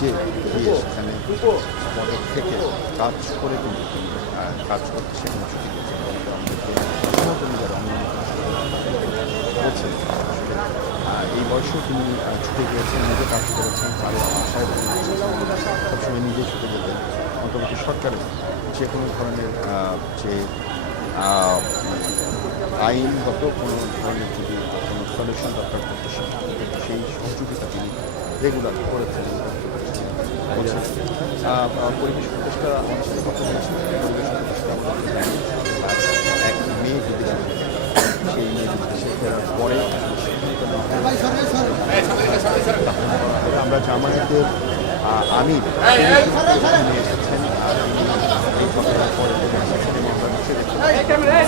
নিজে গিয়ে সেখানে পদক থেকে কাজ করে কিন্তু কাজ করতে সেখানে ছুটি দিয়েছে বলছেন এই বয়সেও তিনি ছুটে গিয়েছেন, নিজে কাজ করেছেন, তাদের আশায় সবসময় নিজে ছুটে যেতেন। অন্তর্বর্তী সরকারের যে কোনো ধরনের যে আইনগত কোনো ধরনের যদি কোনো সলিউশন দরকার করতে সেই সহযোগিতা তিনি রেগুলার করেছেন। পরিবেশ উপদেষ্টা আমার সাথে কথা বলেছেন, পরিবেশ উপদেষ্টা এক মেয়ে বিদেশে সেই মেয়ে বিদেশে ফেরার পরে আমরা জামায়াতের আমির এসেছেন এই ঘটনার পরে আমার ক্যামেরার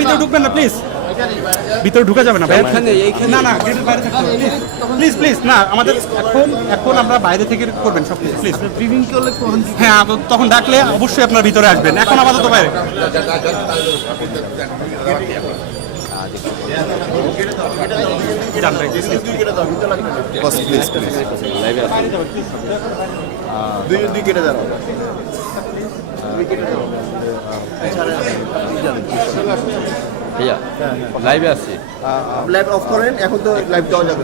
ভিতরে ঢুকবেন না প্লিজ, ভিতরে ঢুকা যাবে না ভাই, না না গেটের বাইরে থাকতে হবে প্লিজ প্লিজ। না আমাদের এখন আমরা বাইরে থেকে করবেন সব কিছু প্লিজ। ব্রিফিং করলে হ্যাঁ তখন ডাকলে অবশ্যই আপনার ভিতরে আসবেন, এখন আপাতত বাইরে। ভাইয়া লাইভে আছি, লাইভ অফ করেন, এখন তো লাইভ দেওয়া যাবে,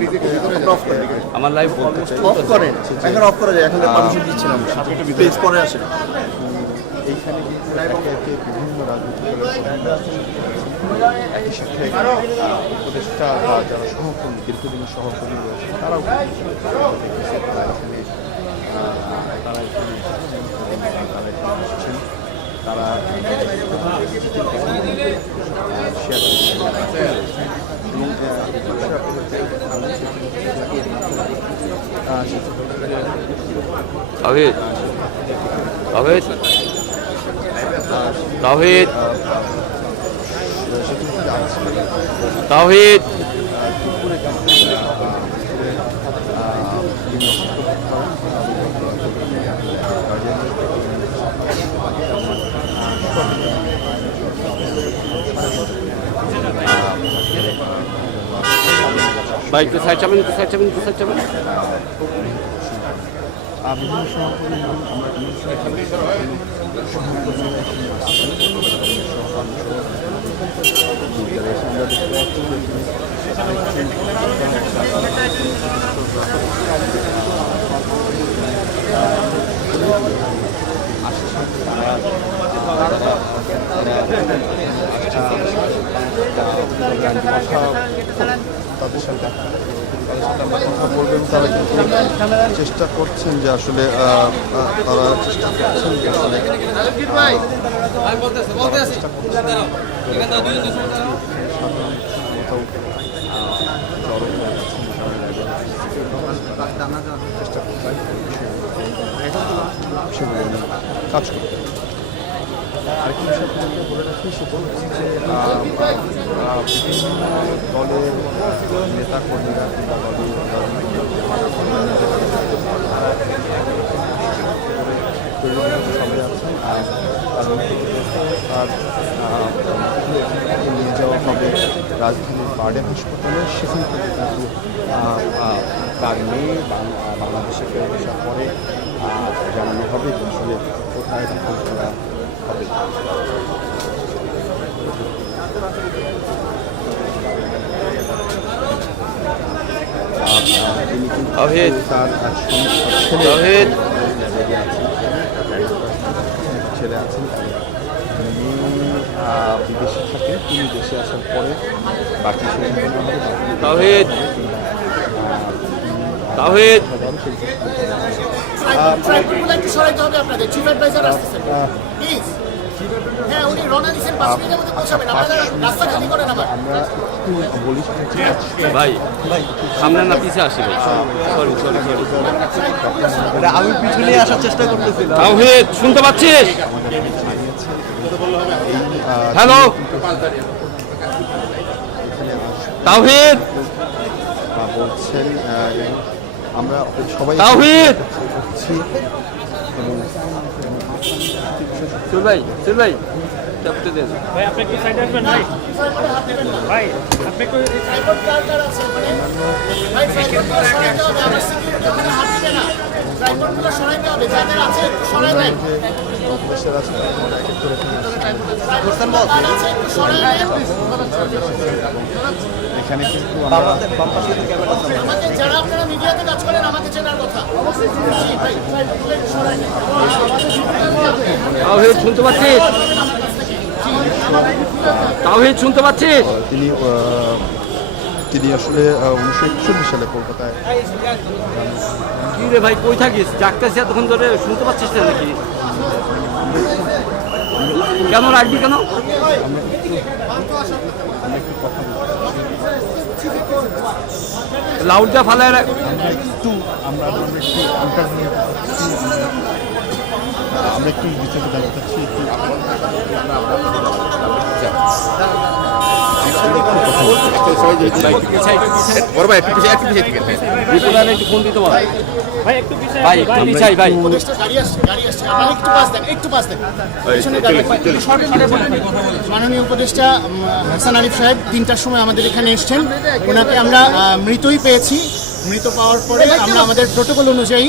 অফ করেন, আমার লাইভ অফ করেন, এখন অফ করা যায়, এখন পারমিশন দিচ্ছি না, পেজ পরে আসে। এইখানে বিভিন্ন রাজনৈতিক একই সাথে উপদেষ্টা বা যারা সহকর্মী দীর্ঘদিনের সহকর্মী রয়েছে তারাও তারা এসেছেন, তারা তাওহীদ তাওহীদ তাওহীদ তাওহীদ ভাই একটু সাইড চাবেন, একটু সাইড চাবেন, একটু সাইড চাবেন। বিভিন্ন সহকর্মী আমরা তাদের সাথে কথা বলবেন। তারা কিন্তু চেষ্টা করছেন যে আসলে তারা চেষ্টা করছেন যে আসলে কাজ করতে আরেকটি বিষয় বলে রাখি, সেটা হচ্ছে যে বিভিন্ন দলের নেতাকর্মীরা কিংবা দলীয় সবাই আছেন, আর নিয়ে যাওয়া হবে রাজধানীর বার্ডেন হাসপাতালে। সেখান থেকে কিন্তু তার মেয়ে বাংলাদেশে ফেরত আসার পরে জানানো হবে যে আসলে কোথায় দাফন করা হবে। তিনি কিন্তু তার ছেলে আছেন, বিদেশে থাকে, তিনি দেশে আসার পরে বাকি তাওহীদ তাওহীদ হ্যাঁ উনি রওনা দিয়েছেন 5 মিনিটের মধ্যে পৌঁছাবেন আপনারা রাস্তা খালি করেন আবার আমরা একটু বলি সেটা হচ্ছে ভাই সামনে না পিছে আসি ভাই সরি সরি সরি আমি পিছনে আসার চেষ্টা করতেছিলাম। তাওহিদ শুনতে পাচ্ছিস হ্যালো তাওহিদ বলছেন আমরা সবাই তাওহিদ করছি এবং চল ভাই চাপতে দেন ভাই আপনি একটু সাইডে আসবেন ভাই ভাই আপনি একটু ট্রাইপড কার আছে মানে ভাই ট্রাইপডগুলো সরাইতে হবে আমার সিকিউরিটি ওখানে হাত দিবে না ট্রাইপডগুলো সরাইতে হবে যাদের আছে একটু সরাই দেন অফিসার আছে তারা এক এক করে ট্রাইপড আছে একটু সরাই দেন এখানে কিন্তু আমরা আমাকে যারা আপনারা মিডিয়াতে কাজ করেন আমাকে চেনার কথা জি ভাই ট্রাইপডগুলো একটু সরাই দেন তাওহিদ শুনতে পাচ্ছিস তাওহিদ শুনতে পাচ্ছিস তিনি আসলে 1941 সালে কলকাতায় কি রে ভাই কই থাকিস ডাকতেছি এতক্ষণ ধরে শুনতে পাচ্ছিস না নাকি কেন রাখবি কেন লাউড যা ফালায় রাখ আমরা একটু বিস্তারিত জানতে চাচ্ছি একটু ফোন দিতে পারো ভাই একটু পিছিয়ে ভাই একটু পিছাই ভাই উপদেষ্টা গাড়ি আসছে আমার একটু পাস দেন পিছনে গাড়ি মাননীয় উপদেষ্টা হাসান আরিফ সাহেব 3টার সময় আমাদের এখানে এসেছেন ওনাকে আমরা মৃতই পেয়েছি মৃত পাওয়ার পরে আমরা আমাদের প্রোটোকল অনুযায়ী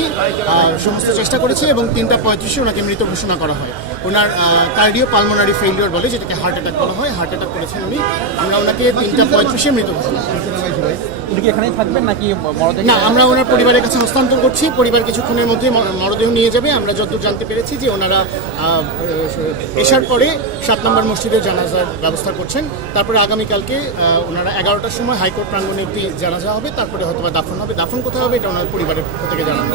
সমস্ত চেষ্টা করেছি এবং 3:35 ওনাকে মৃত ঘোষণা করা হয় ওনার কার্ডিও পালমোনারি ফেইলিওর বলে যেটাকে হার্ট অ্যাটাক বলা হয় হার্ট অ্যাটাক করেছেন উনি আমরা ওনাকে 3:35 মৃত ঘোষণা উনি কি এখানেই থাকবেন নাকি না আমরা ওনার পরিবারের কাছে হস্তান্তর করছি পরিবার কিছুক্ষণের মধ্যে মরদেহ নিয়ে যাবে আমরা যতদূর জানতে পেরেছি যে ওনারা এসার পরে 7 নম্বর মসজিদে জানাজার ব্যবস্থা করছেন তারপরে আগামীকালকে ওনারা 11টার সময় হাইকোর্ট প্রাঙ্গণে একটি জানাজা হবে তারপরে হয়তো বা দাফন হবে দাফন কোথায় হবে এটা ওনার পরিবারের থেকে জানানো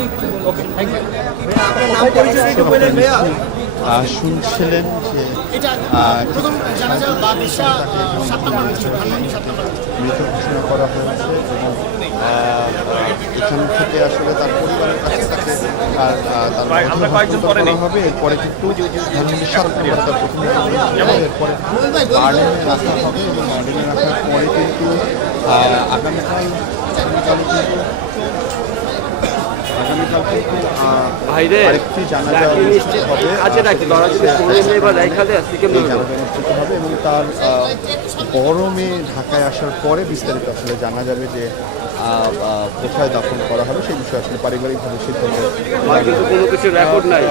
শুনছিলেন যে এটা প্রথম জানাজা বা দিশা 7 নম্বর মসজিদ ধানমন্ডি 7 নম্বর মৃত ঘোষণা করা হয়েছে এবং এখান থেকে আসলে তার পরিবারের কাছে তাকে আর তার হস্তান্তর করা হবে এরপরে কিন্তু ধানমন্ডি 7 নম্বর তার প্রথম এরপরে গার্ডেনে রাখা হবে এবং গার্ডেনে রাখার পরে কিন্তু আগামীকাল কিন্তু ভাই রে আরেকটি জানাজা অনুষ্ঠিত হবে কাজে রাখি লড়া যদি করে নেই বা রাইখা দে আজকে কেমন এই জানাজা অনুষ্ঠিত হবে এবং তার গরমে ঢাকায় আসার পরে বিস্তারিত আসলে জানা যাবে যে কোথায় দাফন করা হবে সেই বিষয়ে আসলে পারিবারিকভাবে সিদ্ধান্ত আমার কিন্তু কোনো কিছু রেকর্ড নাই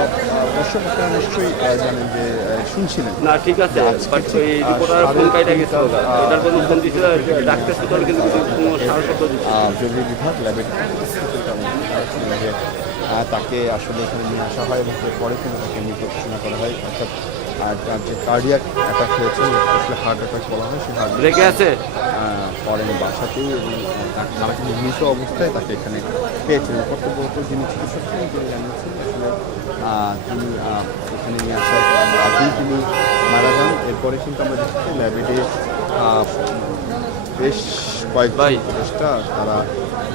অবশ্য আপনারা নিশ্চয়ই জানেন যে শুনছিলেন না ঠিক আছে বাট ওই রিপোর্টার ফোন কাইটা গেছে ওটা এটার কোনো ফোন দিছে ডাক্তার সাথে কিন্তু কোনো সাহস করতে দিচ্ছে জরুরি বিভাগ ল্যাবে তাকে আসলে এখানে নিয়ে আসা হয় এবং পরে কিন্তু তাকে মৃত ঘোষণা করা হয় অর্থাৎ তার যে কার্ডিয়াক অ্যাটাক হয়েছে আসলে হার্ট অ্যাটাক বলা হয় সেই হার্ট রেখে আছে পরে বাসাতেই এবং তারা কিন্তু মৃত অবস্থায় তাকে এখানে পেয়েছেন কর্তব্যরত যিনি চিকিৎসক ছিলেন তিনি জানিয়েছেন আসলে তিনি এখানে নিয়ে আসার আগেই তিনি মারা যান এরপরে কিন্তু আমরা দেখছি ল্যাবেডে বেশ কয়েক উপদেষ্টা তারা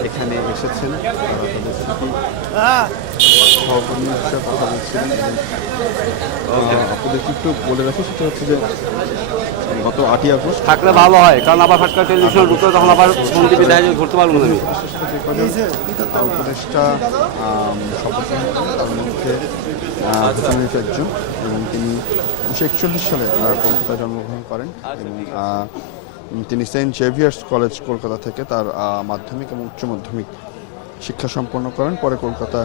এখানে এসেছেন তারা তাদের স্মৃতি সহকর্মী হিসাবে কথা বলছিলেন এবং আপনাদেরকে একটু বলে রাখি সেটা হচ্ছে যে গত 8ই আগস্ট থাকলে ভালো হয় কারণ আবার ফাটকা টেলিভিশন ঢুকলে তখন আবার ফোন দিবি দেখা যায় ঘুরতে পারবো না আমি উপদেষ্টা শপথ গ্রহণ করেন তার মধ্যে একজন এবং তিনি 1941 সালে কলকাতায় জন্মগ্রহণ করেন এবং তিনি সেন্ট জেভিয়ার্স কলেজ কলকাতা থেকে তার মাধ্যমিক এবং উচ্চ মাধ্যমিক শিক্ষা সম্পন্ন করেন পরে কলকাতা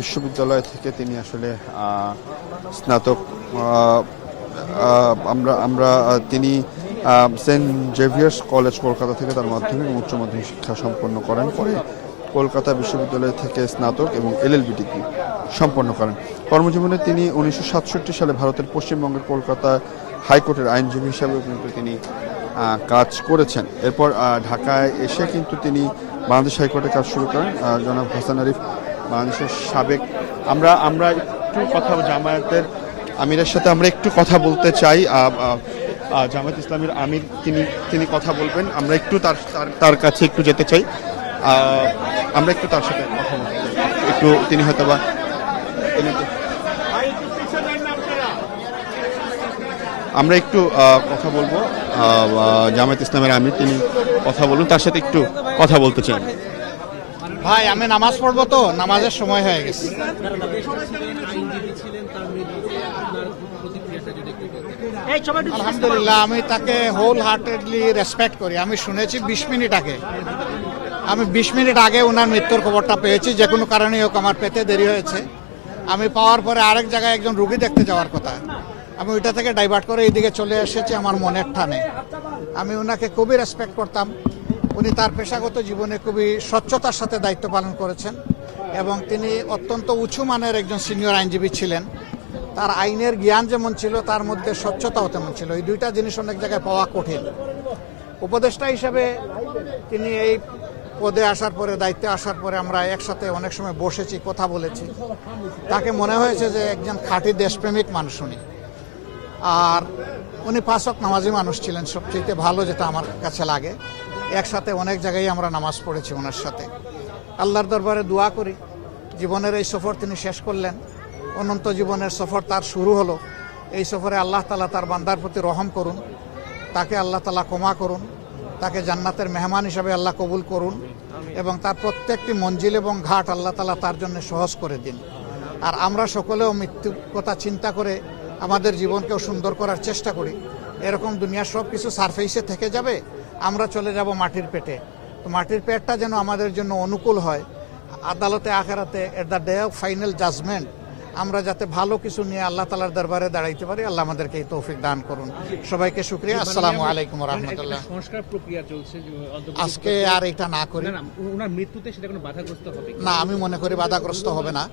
বিশ্ববিদ্যালয় থেকে তিনি আসলে স্নাতক তিনি সেন্ট জেভিয়ার্স কলেজ কলকাতা থেকে তার মাধ্যমিক এবং উচ্চ মাধ্যমিক শিক্ষা সম্পন্ন করেন পরে কলকাতা বিশ্ববিদ্যালয় থেকে স্নাতক এবং এলএলবি ডিগ্রি সম্পন্ন করেন কর্মজীবনে তিনি 1967 সালে ভারতের পশ্চিমবঙ্গের কলকাতা হাইকোর্টের আইনজীবী হিসাবেও কিন্তু তিনি কাজ করেছেন এরপর ঢাকায় এসে কিন্তু তিনি বাংলাদেশ হাইকোর্টে কাজ শুরু করেন জনাব হাসান আরিফ বাংলাদেশের সাবেক আমরা একটু কথা জামায়াতের আমিরের সাথে আমরা একটু কথা বলতে চাই। জামায়াত ইসলামের আমির তিনি কথা বলবেন, আমরা একটু তার কাছে একটু যেতে চাই। আমরা একটু তার সাথে কথা বলতে চাই, একটু তিনি হয়তো বা আমরা একটু কথা বলবো। জামায়াত ইসলামের আমির তিনি কথা বলুন, তার সাথে একটু কথা বলতে চাই। ভাই আমি নামাজ পড়বো, তো নামাজের সময় হয়ে গেছে। আলহামদুলিল্লাহ, আমি তাকে হোল হার্টেডলি রেসপেক্ট করি। আমি শুনেছি 20 মিনিট আগে, আমি 20 মিনিট আগে ওনার মৃত্যুর খবরটা পেয়েছি। যে কোনো কারণেই হোক আমার পেতে দেরি হয়েছে। আমি পাওয়ার পরে আরেক জায়গায় একজন রুগী দেখতে যাওয়ার কথা, আমি ওইটা থেকে ডাইভার্ট করে এইদিকে চলে এসেছি আমার মনের টানে। আমি ওনাকে খুবই রেসপেক্ট করতাম। উনি তার পেশাগত জীবনে খুবই স্বচ্ছতার সাথে দায়িত্ব পালন করেছেন এবং তিনি অত্যন্ত উঁচু মানের একজন সিনিয়র আইনজীবী ছিলেন। তার আইনের জ্ঞান যেমন ছিল, তার মধ্যে স্বচ্ছতাও তেমন ছিল। এই দুইটা জিনিস অনেক জায়গায় পাওয়া কঠিন। উপদেষ্টা হিসাবে তিনি এই পদে আসার পরে, দায়িত্বে আসার পরে আমরা একসাথে অনেক সময় বসেছি, কথা বলেছি। তাকে মনে হয়েছে যে একজন খাঁটি দেশপ্রেমিক মানুষ উনি। আর উনি 5 ওয়াক্ত নামাজি মানুষ ছিলেন, সবচেয়ে ভালো যেটা আমার কাছে লাগে। একসাথে অনেক জায়গায় আমরা নামাজ পড়েছি ওনার সাথে। আল্লাহর দরবারে দোয়া করি, জীবনের এই সফর তিনি শেষ করলেন, অনন্ত জীবনের সফর তার শুরু হলো। এই সফরে আল্লাহ তাআলা তার বান্দার প্রতি রহম করুন, তাকে আল্লাহ তাআলা ক্ষমা করুন, তাকে জান্নাতের মেহমান হিসাবে আল্লাহ কবুল করুন এবং তার প্রত্যেকটি মঞ্জিল এবং ঘাট আল্লাহ তাআলা তার জন্য সহজ করে দিন। আর আমরা সকলেও মৃত্যুর কথা চিন্তা করে আমাদের জীবনকেও সুন্দর করার চেষ্টা করি। এরকম দুনিয়ার সব কিছু সারফেসে থেকে যাবে, আমরা চলে যাব মাটির পেটে। তো মাটির পেটটা যেন আমাদের জন্য অনুকূল হয়। আদালতে আখেরাতে at the day of final judgement আমরা যাতে ভালো কিছু নিয়ে আল্লাহ তাআলার দরবারে দাঁড়াইতে পারি। আল্লাহ আমাদেরকে এই তৌফিক দান করুন। সবাইকে শুকরিয়া। আসসালামু আলাইকুম ওয়া রাহমাতুল্লাহ। সংস্কার প্রক্রিয়া চলছে আজকে আর এটা না করি। ওনার মৃত্যুতে সেটা কোনো বাধাগ্রস্ত হবে না, আমি মনে করি বাধাগ্রস্ত হবে না,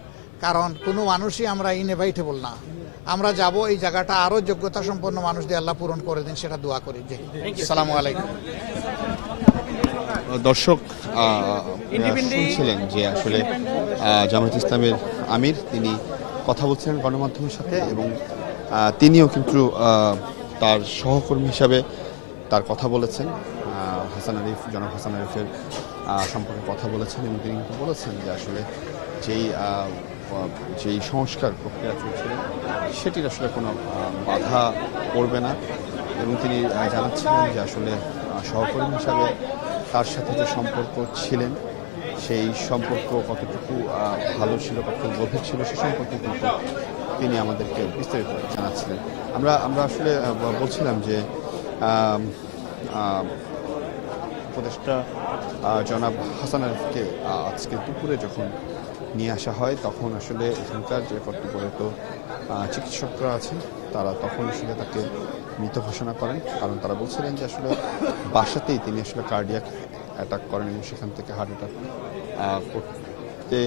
কারণ কোনো মানুষই আমরা ইনএভাইটেবল না। আমরা যাব, এই জায়গাটা আরো যোগ্যতা সম্পন্ন মানুষ দিয়ে আল্লাহ পূরণ করে দিন, সেটা দোয়া করি। জি, আসসালামু আলাইকুম। দর্শক শুনছিলেন যে আসলে জামায়াত ইসলামের আমির তিনি কথা বলছিলেন গণমাধ্যমের সাথে এবং তিনিও কিন্তু তার সহকর্মী হিসাবে তার কথা বলেছেন। জনাব হাসান আরিফের সম্পর্কে কথা বলেছেন এবং তিনি কিন্তু বলেছেন যে আসলে যেই সংস্কার প্রক্রিয়া চলছিল সেটির আসলে কোনো বাধা পড়বে না এবং তিনি জানাচ্ছিলেন যে আসলে সহকর্মী হিসাবে তার সাথে যে সম্পর্ক ছিলেন সেই সম্পর্ক কতটুকু ভালো ছিল, কতটুকু গভীর ছিল সে সম্পর্কে কিন্তু তিনি আমাদেরকে বিস্তারিত জানাচ্ছিলেন। আমরা আসলে বলছিলাম যে উপদেষ্টা জনাব হাসান আরিফকে আজকে দুপুরে যখন নিয়ে আসা হয় তখন আসলে এখানকার যে কর্তব্যরত চিকিৎসকরা আছেন তারা তখন আসলে তাকে মৃত ঘোষণা করেন, কারণ তারা বলছিলেন যে আসলে বাসাতেই তিনি আসলে কার্ডিয়াক অ্যাটাক করেন এবং সেখান থেকে হার্ট অ্যাটাক করতে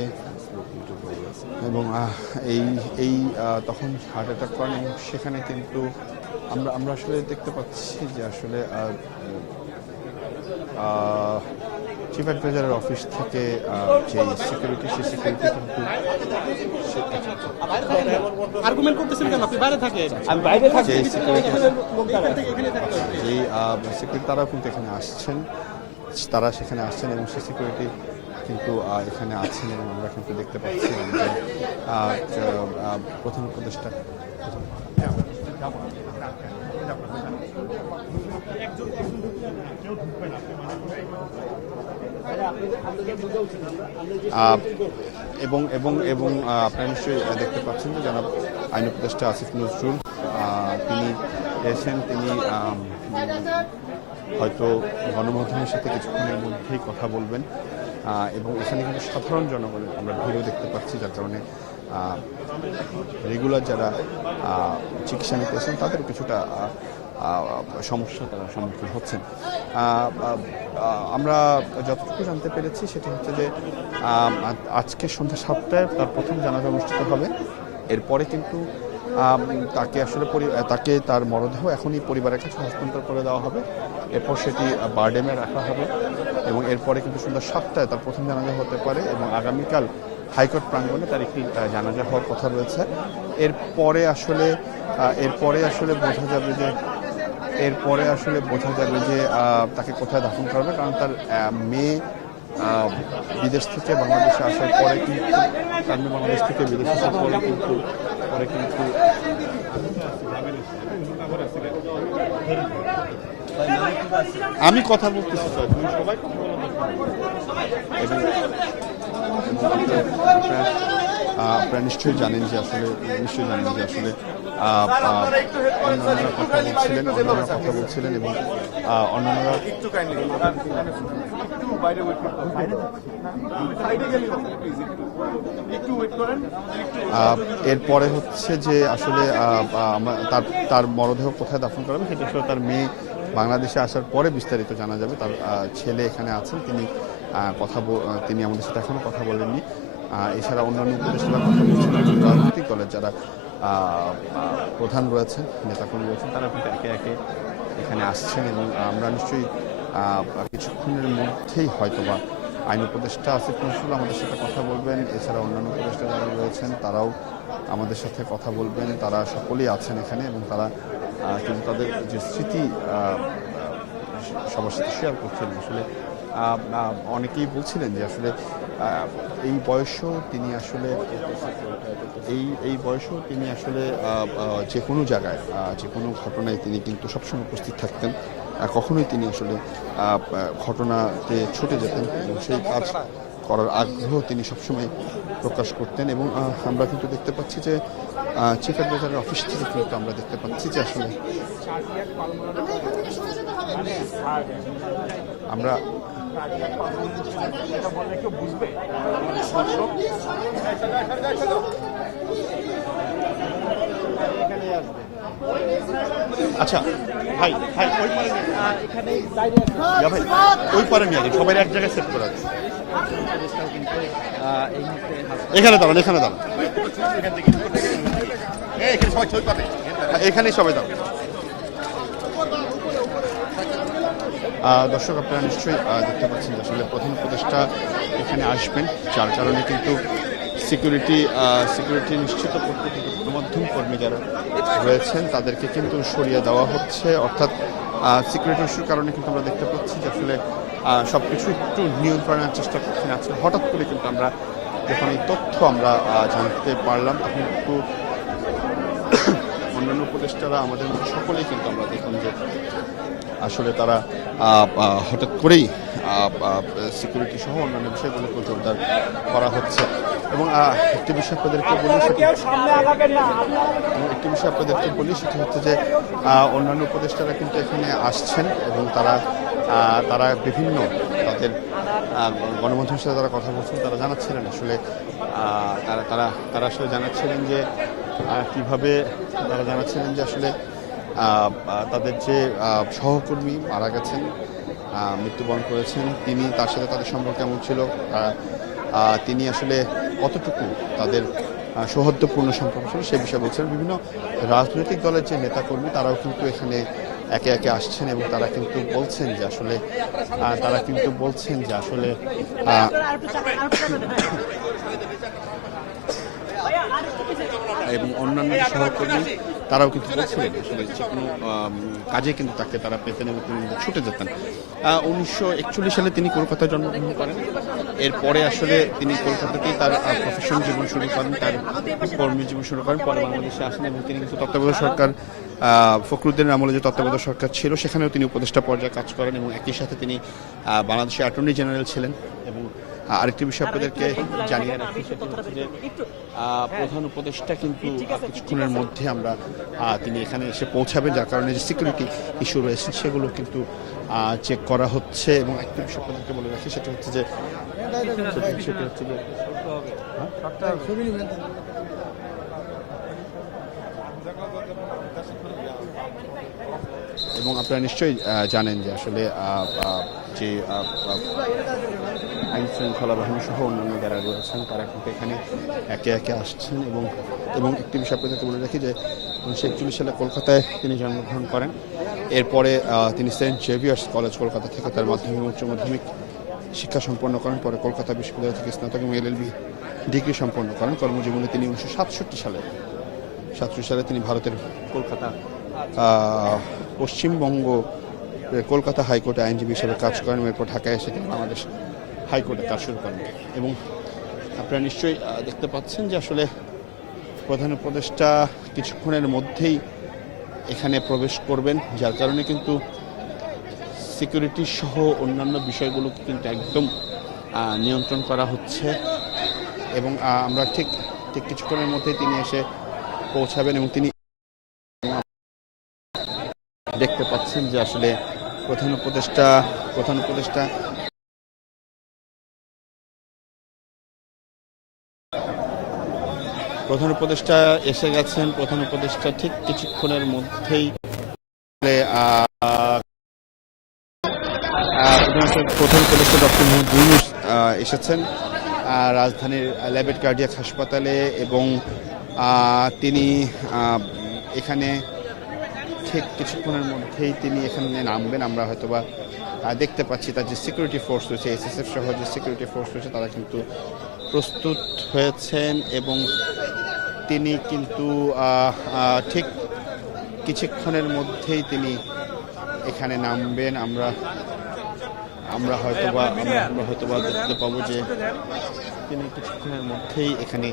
এবং এই তখন হার্ট অ্যাটাক করেন এবং সেখানে কিন্তু আমরা আসলে দেখতে পাচ্ছি যে আসলে চিফ অ্যাডভাইজারের অফিস থেকে যে সিকিউরিটি সেই সিকিউরিটি কিন্তু আর্গুমেন্ট করতেছেন কেন? আপনি বাইরে থাকেন। আমি বাইরে থাকি। যেই সিকিউরিটি তারাও কিন্তু এখানে আসছেন, তারা সেখানে আসছেন এবং সেই সিকিউরিটি কিন্তু এখানে আছেন এবং আমরা কিন্তু দেখতে পাচ্ছিলাম যে প্রথম উপদেষ্টা এবং এবং এবং আপনারা নিশ্চয়ই দেখতে পাচ্ছেন যে জনাব আইন উপদেষ্টা আসিফ নজরুল তিনি এসেছেন। তিনি হয়তো গণমাধ্যমের সাথে কিছুক্ষণের মধ্যেই কথা বলবেন এবং এখানে কিন্তু সাধারণ জনগণের আমরা ভিড়ও দেখতে পাচ্ছি, যার কারণে রেগুলার যারা চিকিৎসা নিতে এসেছেন তাদের কিছুটা সমস্যা তারা সম্মুখীন হচ্ছেন। আমরা যতটুকু জানতে পেরেছি সেটা হচ্ছে যে আজকে সন্ধ্যা 7টায় তার প্রথম জানাজা অনুষ্ঠিত হবে। এরপরে কিন্তু তাকে আসলে তাকে তার মরদেহ এখনই পরিবারের কাছে হস্তান্তর করে দেওয়া হবে, এরপর সেটি বারডেমে রাখা হবে এবং এরপরে কিন্তু সন্ধ্যা 7টায় তার প্রথম জানাজা হতে পারে এবং আগামীকাল হাইকোর্ট প্রাঙ্গণে তার একটি জানাজা হওয়ার কথা রয়েছে। এরপরে আসলে বোঝা যাবে যে তাকে কোথায় দাফন করা হবে, কারণ তার মেয়ে বিদেশ থেকে বাংলাদেশে আসার পরে কিন্তু বাংলাদেশ থেকে বিদেশে আসার পরে কিন্তু আমি কথা বলতেছি স্যার, তুমি সবাই কথা বলো। এবং আপনারা নিশ্চয়ই জানেন যে আসলে অন্যান্যরা কথা বলছিলেন এবং অন্যান্যরা এরপরে হচ্ছে যে আসলে তার মরদেহ কোথায় দাফন করা হবে সেটা আসলে তার মেয়ে বাংলাদেশে আসার পরে বিস্তারিত জানা যাবে। তার ছেলে এখানে আছেন, তিনি আমাদের সাথে এখনো কথা বলেননি। এছাড়া অন্যান্য উপদেষ্টারা কথা বলছিলেন, রাজনৈতিক দলের যারা প্রধান রয়েছেন, নেতাকর্মী রয়েছেন, তারা কিন্তু একে একে এখানে আসছেন এবং আমরা নিশ্চয়ই কিছুক্ষণের মধ্যেই হয়তোবা আইন উপদেষ্টা আসিফ নজরুল আমাদের সাথে কথা বলবেন। এছাড়া অন্যান্য উপদেষ্টা যারা রয়েছেন তারাও আমাদের সাথে কথা বলবেন। তারা সকলেই আছেন এখানে এবং তারা কিন্তু তাদের যে স্মৃতি সবার সাথে শেয়ার করছিলেন। আসলে অনেকেই বলছিলেন যে আসলে এই বয়সেও তিনি আসলে যে কোনো জায়গায় যে কোনো ঘটনায় তিনি কিন্তু সবসময় উপস্থিত থাকতেন। কখনোই তিনি আসলে ঘটনাতে ছুটে যেতেন এবং সেই কাজ করার আগ্রহ তিনি সবসময় প্রকাশ করতেন। এবং আমরা কিন্তু দেখতে পাচ্ছি যে চিফ অ্যাডভাইজারের অফিস থেকে কিন্তু আমরা দেখতে পাচ্ছি যে আসলে আমরা আচ্ছা ভাই ওই পারে নিয়ে আসেন, সবাই এক জায়গায় সেট করে আছে। এখানে দাঁড়ান, এখানেই সবাই দাঁড়ান। দর্শক আপনারা নিশ্চয়ই দেখতে পাচ্ছেন আসলে প্রধান উপদেষ্টা এখানে আসবেন, যার কারণে কিন্তু সিকিউরিটি নিশ্চিত করতে কিন্তু গণমাধ্যম কর্মী যারা রয়েছেন তাদেরকে কিন্তু সরিয়ে দেওয়া হচ্ছে। অর্থাৎ সিকিউরিটি ইস্যুর কারণে কিন্তু আমরা দেখতে পাচ্ছি যে আসলে সব কিছু একটু নিয়ন্ত্রণের চেষ্টা করছেন। আজকে হঠাৎ করে কিন্তু আমরা যখন এই তথ্য আমরা জানতে পারলাম তখন একটু অন্যান্য উপদেষ্টারা আমাদের মধ্যে সকলেই কিন্তু আমরা দেখলাম যে আসলে তারা হঠাৎ করেই সিকিউরিটি সহ অন্যান্য বিষয়গুলোকে জোরদার করা হচ্ছে। এবং একটি বিষয় আপনাদেরকে বলি সেটি হচ্ছে যে অন্যান্য উপদেষ্টারা কিন্তু এখানে আসছেন এবং তারা বিভিন্ন তাদের গণমাধ্যমের সাথে তারা কথা বলছেন। তারা জানাচ্ছিলেন আসলে তারা আসলে জানাচ্ছিলেন যে কীভাবে আসলে তাদের যে সহকর্মী মারা গেছেন, মৃত্যুবরণ করেছেন, তার সাথে তাদের সম্পর্ক কেমন ছিল, তিনি আসলে কতটুকু তাদের সৌহার্দ্যপূর্ণ সম্পর্ক ছিল সে বিষয়ে বলছেন। বিভিন্ন রাজনৈতিক দলের যে নেতাকর্মী তারাও কিন্তু এখানে একে একে আসছেন এবং তারা কিন্তু বলছেন যে আসলে এবং অন্যান্য সহকর্মী তারাও কিন্তু বলছিলেন আসলে যে কোনো কাজে কিন্তু তাকে তারা পেতেন এবং তিনি ছুটে যেতেন। 1941 সালে তিনি কলকাতায় জন্মগ্রহণ করেন। এরপরে আসলে তিনি কলকাতাতেই তার প্রফেশনাল জীবন শুরু করেন, তার কর্মী জীবন শুরু করেন। পরে বাংলাদেশে আসেন এবং তিনি কিন্তু তত্ত্বাবধায়ক সরকার, ফখরুদ্দিনের আমলে যে তত্ত্বাবধায়ক সরকার ছিল সেখানেও তিনি উপদেষ্টা পর্যায়ে কাজ করেন এবং একই সাথে তিনি বাংলাদেশের অ্যাটর্নি জেনারেল ছিলেন। এবং আরেকটি বিষয় আপনাদেরকে জানিয়ে রাখি সেটি হচ্ছে যে প্রধান উপদেষ্টা কিন্তু কিছুক্ষণের মধ্যে তিনি এখানে এসে পৌঁছাবেন, যার কারণে যে সিকিউরিটি ইস্যু রয়েছে সেগুলো কিন্তু চেক করা হচ্ছে। এবং একটি বিষয় আপনাদেরকে বলে রাখি সেটা হচ্ছে যে এবং আপনারা নিশ্চয়ই জানেন যে আসলে যে আইন শৃঙ্খলা বাহিনী সহ অন্যান্য যারা রয়েছেন তারা কিন্তু এখানে একে একে আসছেন। এবং একটি বিষয় আপনাদেরকে বলে রাখি যে 1941 সালে কলকাতায় তিনি জন্মগ্রহণ করেন। এরপরে তিনি সেন্ট জেভিয়ার্স কলেজ কলকাতা থেকে তার মাধ্যমিক উচ্চ মাধ্যমিক শিক্ষা সম্পন্ন করেন। পরে কলকাতা বিশ্ববিদ্যালয় থেকে স্নাতক এবং LLB ডিগ্রি সম্পন্ন করেন। কর্মজীবনে তিনি 1967 সালে তিনি ভারতের কলকাতা পশ্চিমবঙ্গ কলকাতা হাইকোর্টে আইনজীবী হিসেবে কাজ করেন। এরপর ঢাকায় এসে তিনি বাংলাদেশ হাইকোর্টে কাজ শুরু করেন। এবং আপনারা নিশ্চয়ই দেখতে পাচ্ছেন যে আসলে প্রধান উপদেষ্টা কিছুক্ষণের মধ্যেই এখানে প্রবেশ করবেন, যার কারণে কিন্তু সিকিউরিটি সহ অন্যান্য বিষয়গুলো কিন্তু একদম নিয়ন্ত্রণ করা হচ্ছে। এবং আমরা ঠিক কিছুক্ষণের মধ্যেই তিনি এসে পৌঁছাবেন এবং তিনি দেখতে পাচ্ছেন যে আসলে প্রধান উপদেষ্টা এসে গেছেন। প্রধান উপদেষ্টা ঠিক কিছুক্ষণের মধ্যেই প্রধান উপদেষ্টা ডক্টর মোহাম্মদ ইউনূস এসেছেন রাজধানীর ল্যাবেট কার্ডিয়াক হাসপাতালে এবং তিনি এখানে ঠিক কিছুক্ষণের মধ্যেই তিনি এখানে নামবেন। আমরা হয়তোবা দেখতে পাচ্ছি তার যে সিকিউরিটি ফোর্স রয়েছে, এসএসএফ সহ যে সিকিউরিটি ফোর্স রয়েছে তারা কিন্তু প্রস্তুত হয়েছেন এবং তিনি কিন্তু ঠিক কিছুক্ষণের মধ্যেই তিনি এখানে নামবেন। আমরা হয়তোবা দেখতে পাবো যে তিনি কিছুক্ষণের মধ্যেই এখানে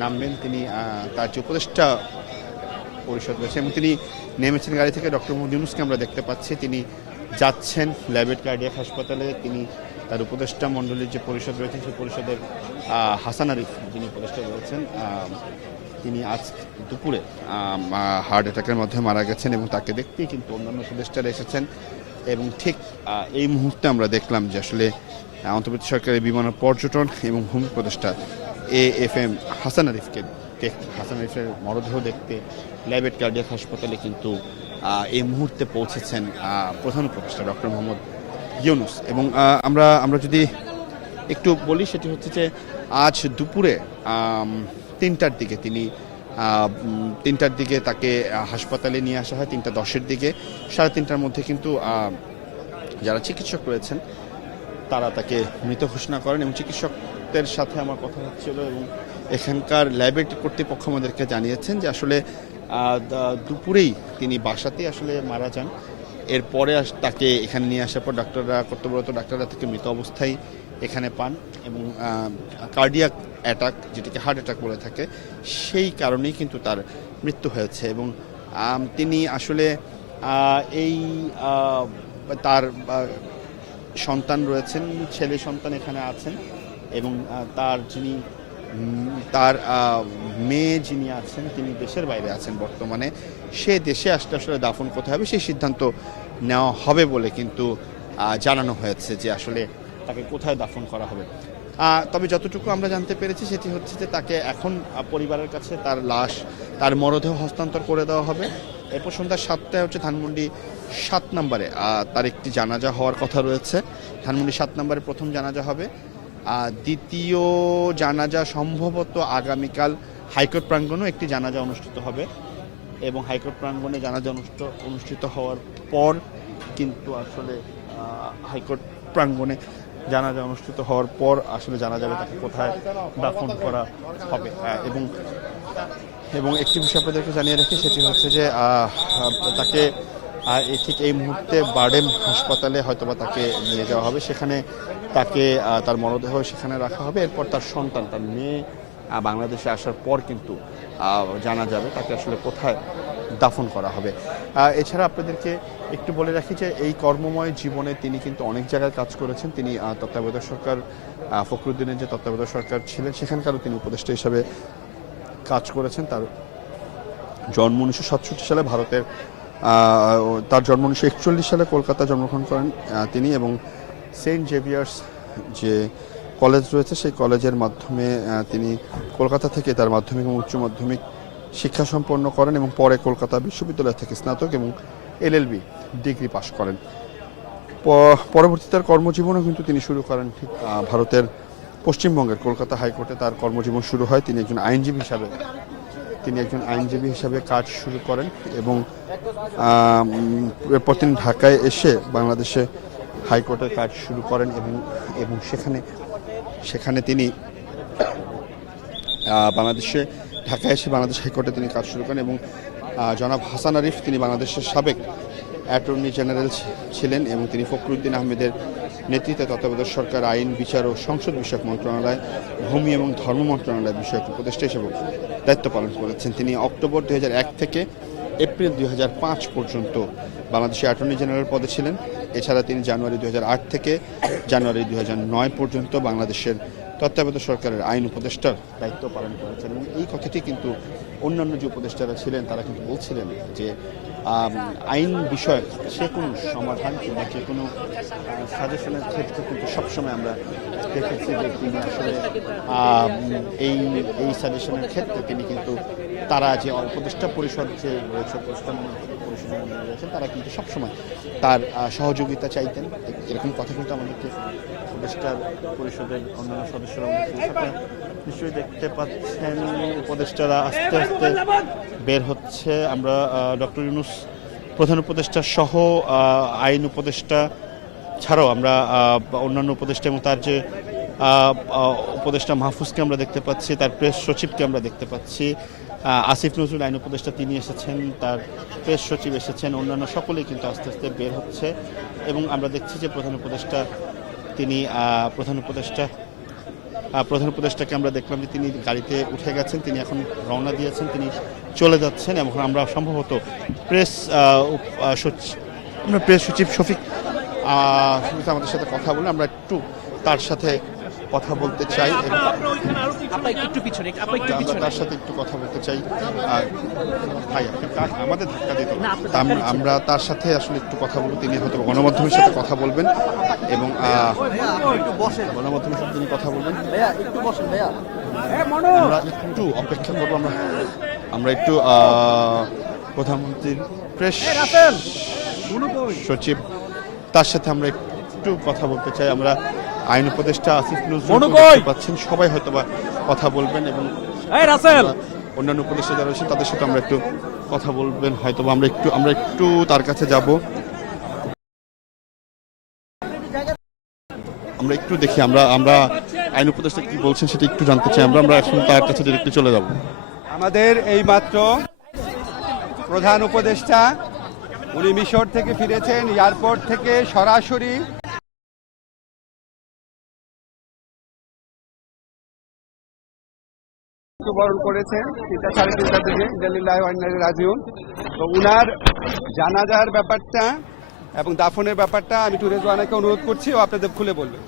নামবেন। তিনি তার যে উপদেষ্টা পরিষদ রয়েছে এবং তিনি নেমেছেন গাড়ি থেকে। ডক্টর মোহাম্মদ ইউনূসকে আমরা দেখতে পাচ্ছি তিনি যাচ্ছেন ল্যাবেট কার্ডিয়াক হাসপাতালে। তিনি তার উপদেষ্টা মণ্ডলীর যে পরিষদ রয়েছে সেই পরিষদের হাসান আরিফ যিনি উপদেষ্টা রয়েছেন, তিনি আজ দুপুরে হার্ট অ্যাটাকের মধ্যে মারা গেছেন এবং তাকে দেখতেই কিন্তু অন্যান্য উপদেষ্টারা এসেছেন। এবং ঠিক এই মুহূর্তে আমরা দেখলাম যে আসলে অন্তর্বর্তী সরকারের বিমান পর্যটন এবং ভূমি উপদেষ্টা AFM হাসান আরিফের মরদেহ দেখতে ল্যাবেট কার্ডিয়াক হাসপাতালে কিন্তু এই মুহূর্তে পৌঁছেছেন প্রধান উপদেষ্টা ডক্টর মোহাম্মদ ইউনূস। এবং আমরা যদি একটু বলি সেটি হচ্ছে যে আজ দুপুরে 3টার দিকে তিনি 3টার দিকে তাকে হাসপাতালে নিয়ে আসা হয়। 3:10-এর দিকে 3:30টার মধ্যে কিন্তু যারা চিকিৎসক রয়েছেন তারা তাকে মৃত ঘোষণা করেন এবং চিকিৎসকদের সাথে আমার কথা হচ্ছিল এবং এখানকার ল্যাবেট কর্তৃপক্ষ আমাদেরকে জানিয়েছেন যে আসলে দুপুরেই তিনি বাসাতেই আসলে মারা যান। এরপরে তাকে এখানে নিয়ে আসার পর কর্তব্যরত ডাক্তাররা তাকে মৃত অবস্থায় এখানে পান এবং কার্ডিয়াক অ্যাটাক, যেটাকে হার্ট অ্যাটাক বলে থাকে, সেই কারণেই কিন্তু তার মৃত্যু হয়েছে। এবং তিনি আসলে তার সন্তান রয়েছেন, ছেলে সন্তান এখানে আছেন এবং তার মেয়ে যিনি আছেন তিনি দেশের বাইরে আছেন বর্তমানে। সে দেশে আসলে দাফন কোথায় হবে সেই সিদ্ধান্ত নেওয়া হবে বলে কিন্তু জানানো হয়েছে যে আসলে তাকে কোথায় দাফন করা হবে। তবে যতটুকু আমরা জানতে পেরেছি সেটি হচ্ছে যে তাকে এখন পরিবারের কাছে তার মরদেহ হস্তান্তর করে দেওয়া হবে। এরপর সন্ধ্যা 7টায় হচ্ছে ধানমন্ডি 7 নম্বরে তার একটি জানাজা হওয়ার কথা রয়েছে। ধানমন্ডি 7 নম্বরে প্রথম জানাজা হবে। দ্বিতীয় জানাজা সম্ভবত আগামীকাল হাইকোর্ট প্রাঙ্গণেও একটি জানাজা অনুষ্ঠিত হবে এবং হাইকোর্ট প্রাঙ্গণে জানাজা অনুষ্ঠিত হওয়ার পর কিন্তু আসলে হাইকোর্ট প্রাঙ্গণে জানাজা অনুষ্ঠিত হওয়ার পর আসলে জানা যাবে তাকে কোথায় দাফন করা হবে। এবং একটি বিষয় আপনাদেরকে জানিয়ে রাখি সেটি হচ্ছে যে তাকে ঠিক এই মুহূর্তে বারডেম হাসপাতালে হয়তোবা তাকে নিয়ে যাওয়া হবে, সেখানে তাকে তার মরদেহ সেখানে রাখা হবে। এরপর তার সন্তান, তার মেয়ে বাংলাদেশে আসার পর কিন্তু জানা যাবে তাকে আসলে কোথায় দাফন করা হবে। এছাড়া আপনাদেরকে একটু বলে রাখি যে এই কর্মময় জীবনে তিনি কিন্তু অনেক জায়গায় কাজ করেছেন। তিনি তত্ত্বাবধায়ক সরকার, ফখরুদ্দিনের যে তত্ত্বাবধায়ক সরকার ছিলেন সেখানকারও তিনি উপদেষ্টা হিসাবে কাজ করেছেন। তার জন্ম 1967 সালে ভারতের, তার জন্ম 1941 সালে কলকাতা জন্মগ্রহণ করেন তিনি এবং সেন্ট জেভিয়ার্স যে কলেজ রয়েছে সেই কলেজের মাধ্যমে তিনি কলকাতা থেকে তার মাধ্যমিক এবং উচ্চ মাধ্যমিক শিক্ষা সম্পন্ন করেন এবং পরে কলকাতা বিশ্ববিদ্যালয় থেকে স্নাতক এবং LLB ডিগ্রি পাশ করেন। পরবর্তী তার কর্মজীবনও কিন্তু তিনি শুরু করেন ঠিক ভারতের পশ্চিমবঙ্গের কলকাতা হাইকোর্টে তার কর্মজীবন শুরু হয়। তিনি একজন আইনজীবী হিসাবে কাজ শুরু করেন এবং এরপর তিনি ঢাকায় এসে বাংলাদেশে হাইকোর্টে কাজ শুরু করেন এবং সেখানে তিনি বাংলাদেশে ঢাকায় এসে বাংলাদেশ হাইকোর্টে তিনি কাজ শুরু করেন এবং জনাব হাসান আরিফ তিনি বাংলাদেশের সাবেক অ্যাটর্নি জেনারেল ছিলেন এবং তিনি ফখরুদ্দিন আহমেদের নেতৃত্বে তত্ত্বাবধায়ক সরকার আইন বিচার ও সংসদ বিষয়ক মন্ত্রণালয়, ভূমি এবং ধর্ম মন্ত্রণালয় বিষয়ক উপদেষ্টা হিসেবে দায়িত্ব পালন করেছেন। তিনি অক্টোবর 2001 থেকে এপ্রিল 2005 পর্যন্ত বাংলাদেশের অ্যাটর্নি জেনারেল পদে ছিলেন। এছাড়া তিনি জানুয়ারি 2008 থেকে জানুয়ারি 2009 পর্যন্ত বাংলাদেশের তত্ত্বাবধায়ক সরকারের আইন উপদেষ্টার দায়িত্ব পালন করেছেন এবং এই কথাটি কিন্তু অন্যান্য যে উপদেষ্টারা ছিলেন তারা কিন্তু বলছিলেন যে আইন বিষয়ক যে কোনো সমাধান কিংবা যে কোনো সাজেশনের ক্ষেত্রে কিন্তু সবসময় আমরা দেখেছি যে তিনি আসলে এই সাজেশনের ক্ষেত্রে তিনি কিন্তু তারা যে উপদেষ্টা পরিষদ যে রয়েছে পরিষদের মধ্যে রয়েছেন তারা কিন্তু সবসময় তার সহযোগিতা চাইতেন। এরকম কথা কিন্তু আমাদেরকে উপদেষ্টা পরিষদের অন্যান্য সদস্যরা নিশ্চয়ই দেখতে পাচ্ছেন। উপদেষ্টারা আস্তে আস্তে বের হচ্ছে। আমরা ডক্টর ইউনূস প্রধান উপদেষ্টা সহ আইন উপদেষ্টা ছাড়াও আমরা অন্যান্য উপদেষ্টা এবং তার যে উপদেষ্টা মাহফুজকে আমরা দেখতে পাচ্ছি, তার প্রেস সচিবকে আমরা দেখতে পাচ্ছি, আসিফ নজরুল আইন উপদেষ্টা তিনি এসেছেন, তার প্রেস সচিব এসেছেন, অন্যান্য সকলেই কিন্তু আস্তে আস্তে বের হচ্ছে এবং আমরা দেখছি যে প্রধান উপদেষ্টাকে আমরা দেখলাম যে তিনি গাড়িতে উঠে গেছেন, তিনি এখন রওনা দিয়েছেন, তিনি চলে যাচ্ছেন এবং আমরা সম্ভবত প্রেস সচিব শফিক আমাদের সাথে কথা বলে আমরা একটু তার সাথে কথা বলতে চাই এবং আমরা তার সাথে একটু কথা বলতে চাই। ভাই আমাদের ধাক্কা দিতে আমরা তার সাথে আসলে একটু কথা বলবো। তিনি হয়তো গণমাধ্যমের সাথে কথা বলবেন এবং গণমাধ্যমের সাথে তিনি কথা বলবেন। আমরা একটু অপেক্ষা করবো। আমরা একটু প্রধানমন্ত্রীর প্রেস সচিব তার সাথে আমরা একটু কথা বলতে চাই। আমরা আইন উপদেষ্টা আসিফ নজরুল পাচ্ছেন, সবাই হয়তো বা কথা বলবেন এবং অন্যান্য উপদেষ্টা যারা রয়েছেন তাদের সাথে আমরা একটু কথা বলবেন হয়তো বা আমরা একটু তার কাছে যাব। আমরা একটু দেখি আমরা আইন উপদেষ্টা কি বলছেন সেটা একটু জানতে চাই। আমরা এখন তার কাছে ডিরেক্টলি চলে যাব। আমাদের এই মাত্র প্রধান উপদেষ্টা উনি মিশর থেকে ফিরেছেন, এয়ারপোর্ট থেকে সরাসরি মৃত্যুবরণ করেছেন 3:30 দিকে ইন্নালিল্লাহি ওয়া ইন্না ইলাইহি রাজিউন। তো উনার জানাজার ব্যাপারটা এবং দাফনের ব্যাপারটা আমি টু রেজওয়ানাকে অনুরোধ করছি ও আপনাদের খুলে বলবেন।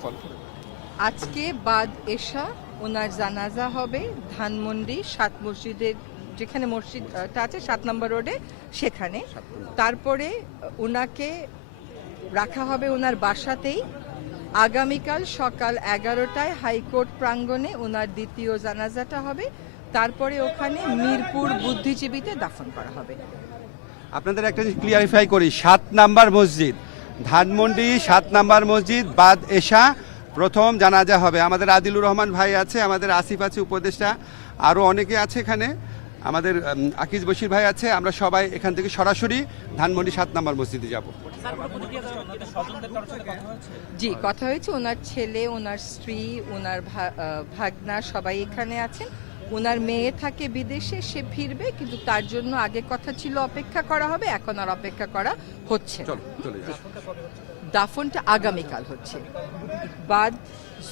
আজকে বাদ এশা ওনার জানাজা হবে ধানমন্ডি 7 মসজিদের যেখানে মসজিদটা আছে 7 নম্বর রোডে সেখানে। তারপরে ওনাকে রাখা হবে ওনার বাসাতেই। আগামীকাল সকাল 11টায় হাইকোর্ট প্রাঙ্গণে ওনার দ্বিতীয় জানাজাটা হবে। তারপরে ওখানে মিরপুর বুদ্ধিজীবীতে দাফন করা হবে। আপনাদের একটা জিনিস ক্লিয়ারিফাই করি, 7 নাম্বার মসজিদ ধানমন্ডি 7 নাম্বার মসজিদ বাদ এশা প্রথম জানাজা হবে। আমাদের আদিলুর রহমান ভাই আছে, আমাদের আসিফ আছে উপদেষ্টা, আরও অনেকে আছে এখানে, আমাদের আকিজ বশির ভাই আছে। আমরা সবাই এখান থেকে সরাসরি ধানমন্ডি 7 নাম্বার মসজিদে যাব। জি, কথা হয়েছে। ওনার ছেলে, ওনার স্ত্রী, ওনার ভাগনা সবাই এখানে আছেন। ওনার মেয়ে থাকে বিদেশে, সে ফিরবে, কিন্তু তার জন্য আগে কথা ছিল অপেক্ষা করা হবে, এখন আর অপেক্ষা করা হচ্ছে। দাফনটা আগামীকাল হচ্ছে বাদ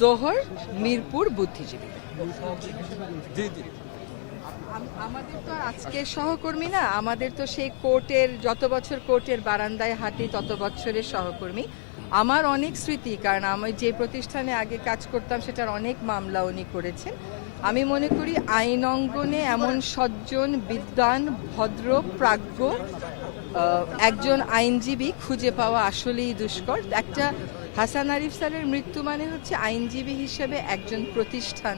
জোহর মিরপুর বুদ্ধিজীবী। আমাদের তো আজকের সহকর্মী না, আমাদের তো সেই কোর্টের যত বছর কোর্টের বারান্দায় হাঁটি তত বছরের সহকর্মী। আমার অনেক স্মৃতি, কারণ আমি যে প্রতিষ্ঠানে আগে কাজ করতাম সেটার অনেক মামলা উনি করেছেন। আমি মনে করি আইন অঙ্গনে এমন সজ্জন, বিদ্বান, ভদ্র, প্রাজ্ঞ একজন আইনজীবী খুঁজে পাওয়া আসলেই দুষ্কর। একটা হাসান আরিফ স্যারের মৃত্যু মানে হচ্ছে আইনজীবী হিসেবে একজন প্রতিষ্ঠান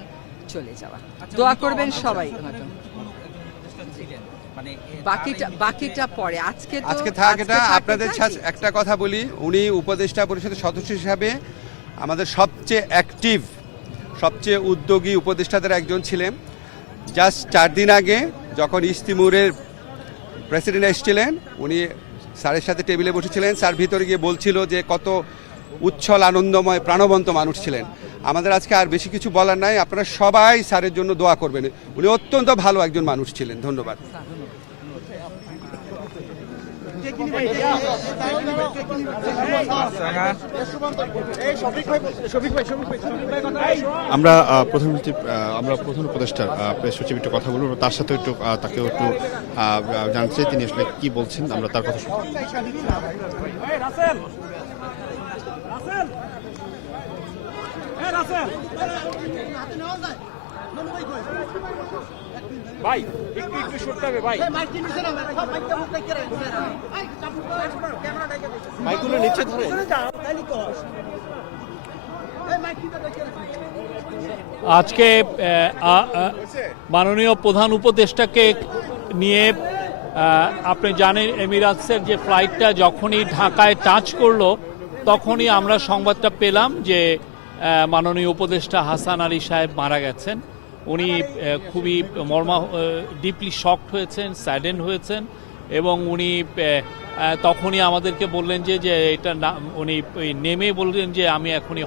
চলে যাওয়া। দোয়া করবেন সবাই। বাকিটা পরে, আজকে থাক। এটা আপনাদের একটা কথা বলি, উনি উপদেষ্টা পরিষদের সদস্য হিসাবে আমাদের সবচেয়ে অ্যাক্টিভ, সবচেয়ে উদ্যোগী উপদেষ্টাদের একজন ছিলেন। জাস্ট 4 দিন আগে যখন ইস্তিমুরের প্রেসিডেন্ট এসেছিলেন, উনি স্যারের সাথে টেবিলে বসেছিলেন। স্যার ভিতরে গিয়ে বলছিল যে কত উচ্ছল আনন্দময় প্রাণবন্ত মানুষ ছিলেন। আমাদের আজকে আর বেশি কিছু বলার নাই, আপনারা সবাই স্যারের জন্য দোয়া করবেন। উনি অত্যন্ত ভালো একজন মানুষ ছিলেন। ধন্যবাদ। আমরা প্রধান উপদেষ্টার প্রেস সচিব একটু কথা বলবো, তার সাথে একটু তাকেও একটু জানতে চাই তিনি আসলে কি বলছেন, আমরা তার কথা শুনবো। ভাই একটু সরতে হবে ভাই। মাইকগুলো নিচে ধরে। আজকে মাননীয় প্রধান উপদেষ্টাকে নিয়ে আপনি জানেন এমিরাটসের যে ফ্লাইটটা যখনই ঢাকায় টাচ করলো তখনই আমরা সংবাদটা পেলাম যে মাননীয় উপদেষ্টা হাসান আলী সাহেব মারা গেছেন। উনি খুবই ডিপলি শকড হয়েছেন, স্যাডেন্ড হয়েছেন এবং উনি তখনই আমাদেরকে বললেন যে এটা উনি নেমে বললেন যে আমি এখনই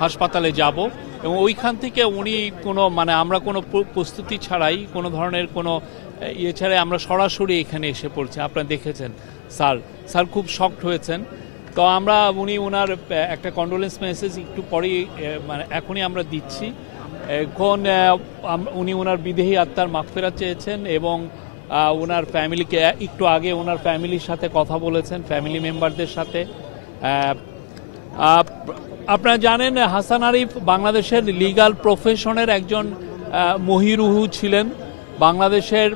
হাসপাতালে যাব এবং ওইখান থেকে উনি কোনো আমরা কোনো প্রস্তুতি ছাড়াই কোনো ধরনের কোনো ইয়ে ছাড়াই আমরা সরাসরি এখানে এসে পড়ছি। আপনারা দেখেছেন স্যার খুব শকড হয়েছেন। তো উনি ওনার একটা কন্ডোলেন্স মেসেজ একটু পরেই এখনই আমরা দিচ্ছি। এখন উনি ওনার বিদেহী আত্মার মাগফিরাত চেয়েছেন এবং ওনার ফ্যামিলিকে একটু আগে ওনার ফ্যামিলির সাথে কথা বলেছেন, ফ্যামিলি মেম্বারদের সাথে। আপনারা জানেন হাসান আরিফ বাংলাদেশের লিগ্যাল প্রফেশনের একজন মহিরুহু ছিলেন। বাংলাদেশের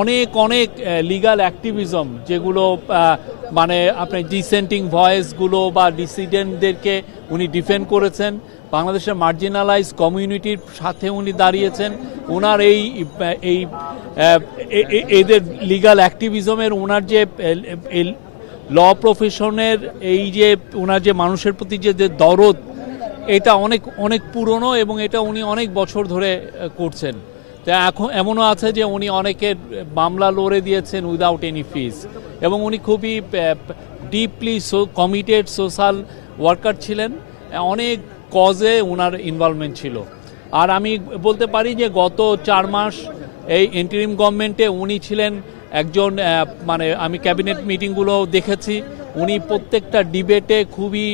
অনেক লিগ্যাল অ্যাক্টিভিজম যেগুলো আপনি ডিসেন্টিং ভয়েসগুলো বা ডিসিডেন্টদেরকে উনি ডিফেন্ড করেছেন। বাংলাদেশের মার্জিনালাইজ কমিউনিটির সাথে উনি দাঁড়িয়েছেন। ওনার এদের লিগ্যাল অ্যাক্টিভিজমের ওনার যে ল প্রফেশনের যে ওনার যে মানুষের প্রতি যে দরদ, এটা অনেক পুরনো এবং এটা উনি অনেক বছর ধরে করছেন। তা এখন এমনও আছে যে উনি অনেকের মামলা লড়ে দিয়েছেন উইদাউট এনি ফিজ এবং উনি খুবই ডিপলি কমিটেড সোশ্যাল ওয়ার্কার ছিলেন। অনেক কজে ওনার ইনভলভমেন্ট ছিল। আর আমি বলতে পারি যে গত 4 মাস এই ইন্টারিম গভর্নমেন্টে উনি ছিলেন একজন আমি ক্যাবিনেট মিটিংগুলো দেখেছি, উনি প্রত্যেকটা ডিবেটে খুবই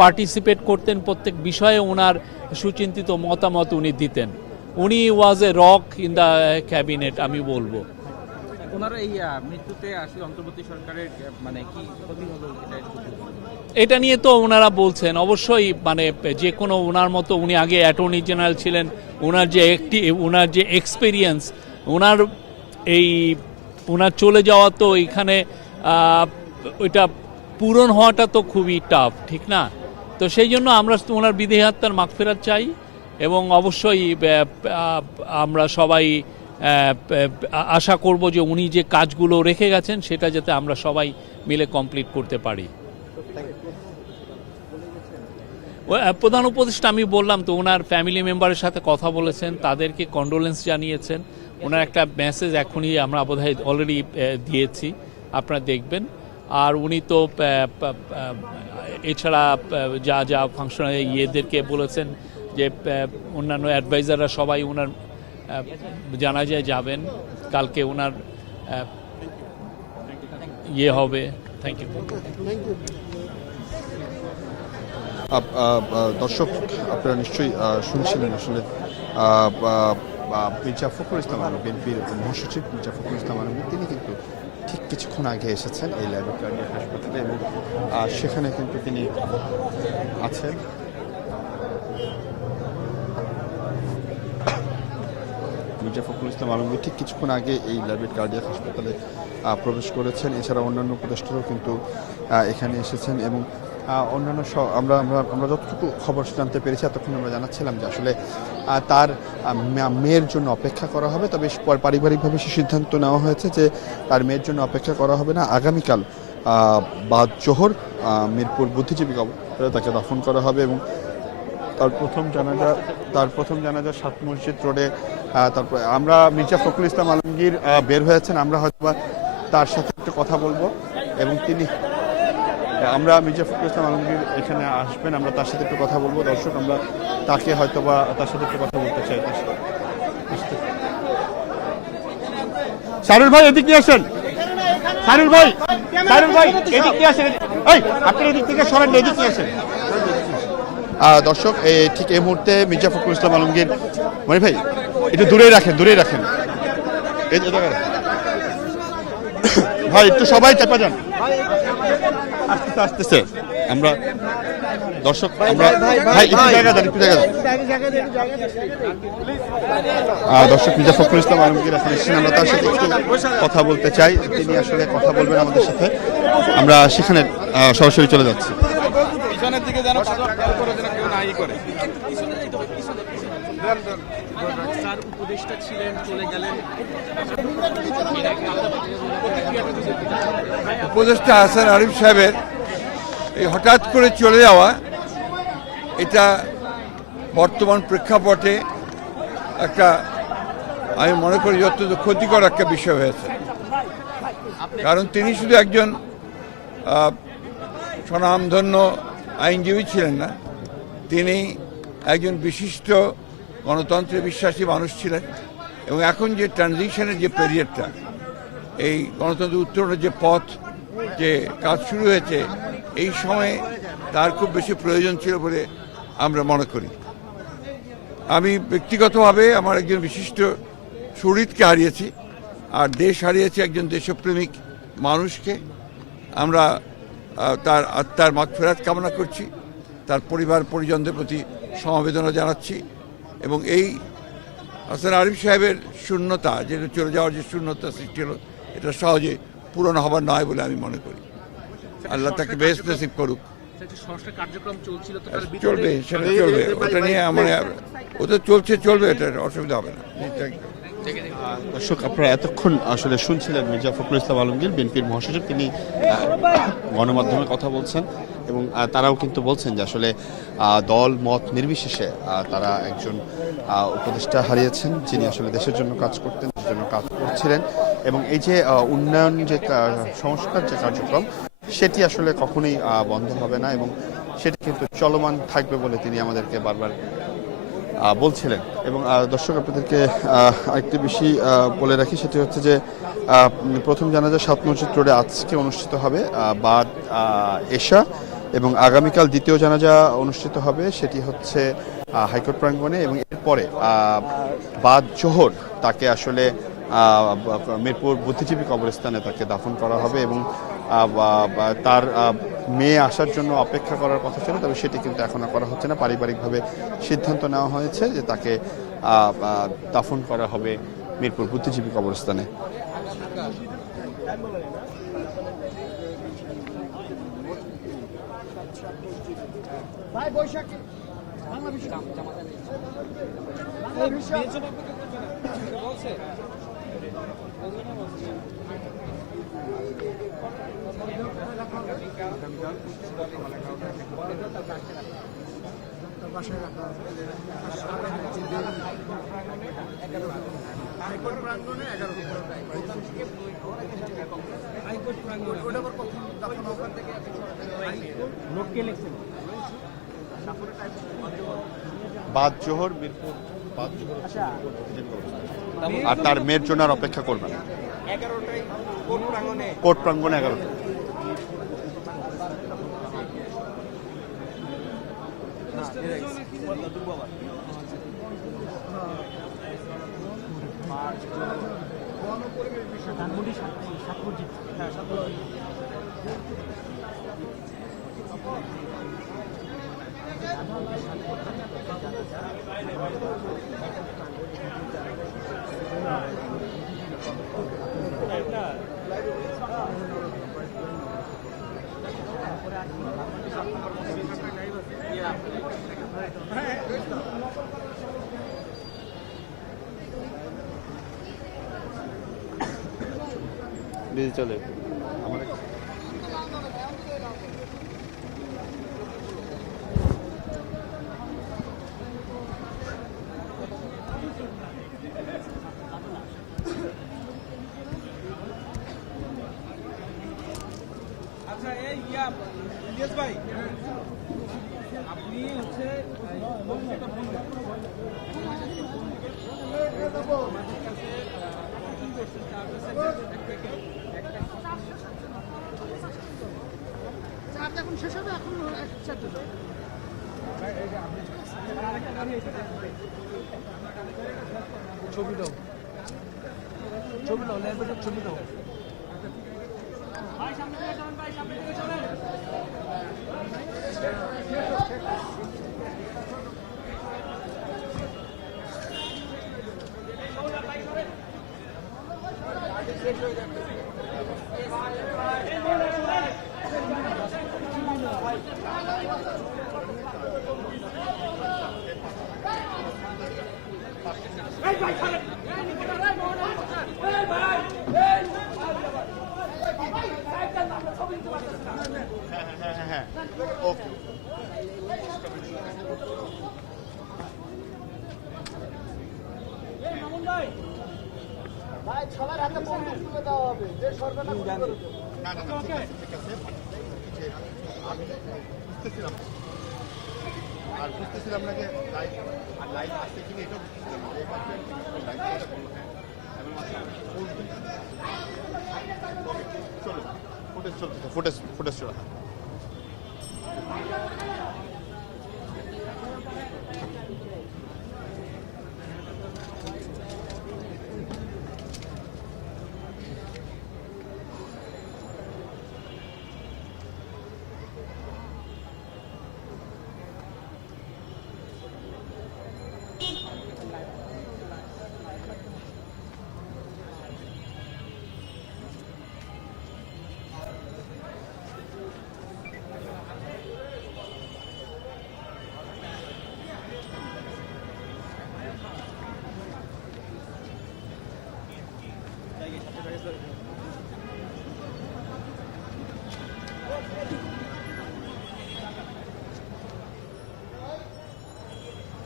পার্টিসিপেট করতেন, প্রত্যেক বিষয়ে ওনার সুচিন্তিত মতামত উনি দিতেন। উনি was a rock in the cabinet আমি বলবো। ওনার এই মৃত্যুতে আসলে অন্তর্বর্তী সরকারের কি ক্ষতি হলো এটা নিয়ে তো ওনারা বলছেন অবশ্যই যে কোনো ওনার মতো উনি আগে অ্যাটর্নি জেনারেল ছিলেন, ওনার যে এক্সপিরিয়েন্স ওনার চলে যাওয়া তো এখানে ওইটা পূরণ হওয়াটা তো খুবই টাফ, ঠিক না? তো সেই জন্য আমরা ওনার বিদেহী আত্মার মাগফিরাত চাই এবং অবশ্যই আমরা সবাই আশা করব যে উনি যে কাজগুলো রেখে গেছেন সেটা যাতে আমরা সবাই মিলে কমপ্লিট করতে পারি। প্রধান উপদেষ্টা আমি বললাম তো ওনার ফ্যামিলি মেম্বারের সাথে কথা বলেছেন, তাদেরকে কন্ডোলেন্স জানিয়েছেন। ওনার একটা মেসেজ এখনই আমরা বোধহয় অলরেডি দিয়েছি, আপনারা দেখবেন। আর উনি তো এছাড়া যা ফাংশনাল ইয়েদেরকে বলেছেন যে অন্যান্য অ্যাডভাইজাররা সবাই ওনার জানাজায় যাবেন। কালকে ওনার হবে। Thank you. দর্শক আপনারা নিশ্চয়ই শুনছিলেন আসলে মির্জা ফখরুল ইসলাম আলমগীর, বিএনপির মহাসচিব মির্জা ফখরুল ইসলাম আলমগীর, তিনি কিন্তু ঠিক কিছুক্ষণ আগে এসেছেন এই ল্যাবরেটরি হাসপাতালে এবং সেখানে কিন্তু তিনি আছেন। মির্জা ফখরুল ইসলাম আলমগীর ঠিক কিছুক্ষণ আগে এই ল্যাবরেটরি কার্ডিয়াক হাসপাতালে প্রবেশ করেছেন। এছাড়া অন্যান্য উপদেষ্টারাও কিন্তু এখানে এসেছেন এবং অন্যান্য আমরা যতটুকু খবর জানতে পেরেছি এতক্ষণ আমরা জানাচ্ছিলাম যে আসলে তার মেয়ের জন্য অপেক্ষা করা হবে, তবে পারিবারিকভাবে সে সিদ্ধান্ত নেওয়া হয়েছে যে তার মেয়ের জন্য অপেক্ষা করা হবে না, আগামীকাল বাদ জোহর মিরপুর বুদ্ধিজীবী কবরে তাকে দাফন করা হবে এবং তার প্রথম জানাজা 7 মসজিদ রোডে। তারপরে আমরা মির্জা ফখরুল ইসলাম আলমগীর বের হয়েছেন, আমরা হয়তো তার সাথে একটু কথা বলবো এবং তিনি আমরা মির্জা ফখরুল ইসলাম আলমগীর এখানে আসবেন, আমরা তার সাথে একটু কথা বলবো। দর্শক, আমরা তাকে হয়তো বা তার সাথে একটু কথা বলতে চাই। শাহরুল ভাই এদিক নিয়ে আসেন, শাহরুল ভাই এদিক নিয়ে আসেন, আপনি এদিক থেকে সরেন, এদিক নিয়ে আসেন। দর্শক, ঠিক এই মুহূর্তে মির্জা ফখরুল ইসলাম আলমগীর, মানে ভাই একটু দূরেই রাখেন ভাই, একটু সবাই চাপা যান, আসতেছে। আমরা দর্শক, আমরা ভাই একটু জায়গা দেন। দর্শক, মির্জা ফখরুল ইসলাম আলমগীর এখন এসেছেন, আমরা তার সাথে একটু কথা বলতে চাই। তিনি আসলে কথা বলবেন আমাদের সাথে, আমরা সেখানে সরাসরি চলে যাচ্ছি। উপদেষ্টা হাসান আরিফ সাহেবের এই হঠাৎ করে চলে যাওয়া, এটা বর্তমান প্রেক্ষাপটে একটা, আমি মনে করি অত্যন্ত ক্ষতিকর একটা বিষয় হয়েছে। কারণ তিনি শুধু একজন স্বনামধন্য আইনজীবী ছিলেন না, তিনি একজন বিশিষ্ট গণতন্ত্রে বিশ্বাসী মানুষ ছিলেন। এবং এখন যে ট্রানজিশনের যে পিরিয়ডটা, এই গণতন্ত্র উত্তরণের যে পথ, যে কাজ শুরু হয়েছে, এই সময়ে তার খুব বেশি প্রয়োজন ছিল বলে আমরা মনে করি। আমি ব্যক্তিগতভাবে আমার একজন বিশিষ্ট শহীদকে হারিয়েছি, আর দেশ হারিয়েছি একজন দেশপ্রেমিক মানুষকে। আমরা তার আত্মার মাগফিরাত কামনা করছি, তার পরিবার পরিজনদের প্রতি সমবেদনা জানাচ্ছি। এবং এই হাসান আরিফ সাহেবের শূন্যতা, যেটা চলে যাওয়ার যে শূন্যতা সৃষ্টি হলো, এটা সহজে পূরণ হবার নয় বলে আমি মনে করি। আল্লাহ তাকে বেহেশত নসিব করুক। চলবে, সেটা চলবে, ওটা নিয়ে ওটা চলবে, এটা অসুবিধা হবে না। দর্শক, আপনারা এতক্ষণ আসলে শুনছিলেন মির্জা ফখরুল ইসলাম আলমগীর, বিএনপির মহাসচিব। তিনি গণমাধ্যমে কথা বলছেন এবং তারাও কিন্তু বলছেন যে আসলে দল মত নির্বিশেষে তারা একজন উপদেষ্টা হারিয়েছেন, যিনি আসলে দেশের জন্য কাজ করতেন, দেশের জন্য কাজ করছিলেন। এবং এই যে উন্নয়ন, যে সংস্কার যে কার্যক্রম, সেটি আসলে কখনোই বন্ধ হবে না এবং সেটি কিন্তু চলমান থাকবে বলে তিনি আমাদেরকে বারবার বলছিলেন। এবং দর্শক, আপনাদেরকে আরেকটি বেশি বলে রাখি, সেটি হচ্ছে যে প্রথম জানাজা 7 মসজিদ রোডে আজকে অনুষ্ঠিত হবে বাদ এশা, এবং আগামীকাল দ্বিতীয় জানাজা অনুষ্ঠিত হবে, সেটি হচ্ছে হাইকোর্ট প্রাঙ্গণে। এবং এরপরে বাদ জোহর তাকে আসলে মিরপুর বুদ্ধিজীবী কবরস্থানে তাকে দাফন করা হবে। এবং তার মেয়ে আসার জন্য অপেক্ষা করার কথা ছিল, তবে সেটি কিন্তু এখন করা হচ্ছে না। পারিবারিকভাবে সিদ্ধান্ত নেওয়া হয়েছে যে তাকে দাফন করা হবে মিরপুর বুদ্ধিজীবী কবরস্থানে। বাদ জোহর মিরপুর, বাদ জোহর, আর তার মেয়ের জন্য আর অপেক্ষা করবেন। কোর্ট প্রাঙ্গণে 11টায়। চলে আচ্ছা, এই এখন শেষ হবে, এখন ছবি দাও, ছবি দাও। ওকে ভাই সবার হাতে বন্দুক তুলে দেওয়া হবে, যে সরকারটা না ঠিক আছে যে আমি বুঝতেছিলাম আর বুঝতেছিলাম না যে লাইভ আসছে কিনা এটাও বুঝতেছিলাম না। লাইভ চলো ফুটেজ চলতেছে, ফুটেজ চলো।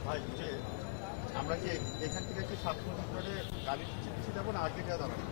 ভাই যে আমরা কি এখান থেকে কি 7 মিনিট করে গাড়ি পিছিয়ে যাবো না আগে গিয়ে দাঁড়াবো?